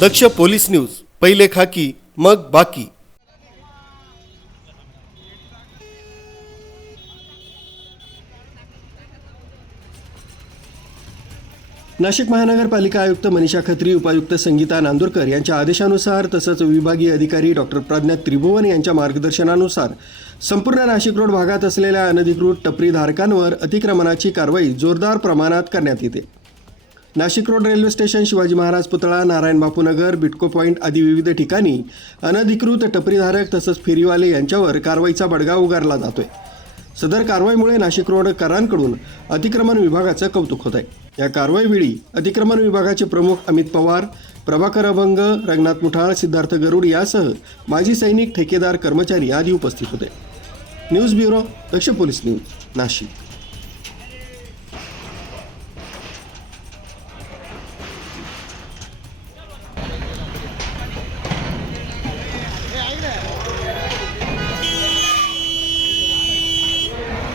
दक्ष police news पहिले खाकी मग बाकी. नाशिक महानगरपालिका आयुक्त मनीषा खत्री उपायुक्त संगीता नांदुरकर यांच्या आदेशानुसार तसंच विभागीय अधिकारी डॉक्टर प्रज्ञा त्रिभुवन यांच्या मार्गदर्शनानुसार संपूर्ण नाशिक रोड भागात असलेल्या अनधिकृत टपरीधारकांवर अतिक्रमणाची कारवाई जोरदार प्रमाणात करण्यात येते. Nashik road railway station Shivaji Maharaj पुतळा नारायण बापूनगर बिटको पॉईंट आदी विविध ठिकाणी अनधिकृत टपरीधारक तसंच फेरीवाले यांच्यावर कारवाईचा बडगा उगारला जातोय. सदर कारवाईमुळे नाशिक रोडकरांकडून अतिक्रमण विभागाचं कौतुक होत आहे या कारवाईवेळी अतिक्रमण विभागाचे प्रमुख अमित पवार प्रभाकर अभंग रंगनाथ मुठाळ सिद्धार्थ गरुड यासह माजी सैनिक ठेकेदार कर्मचारी आदी उपस्थित होते. News bureau Daksh police news Nashik.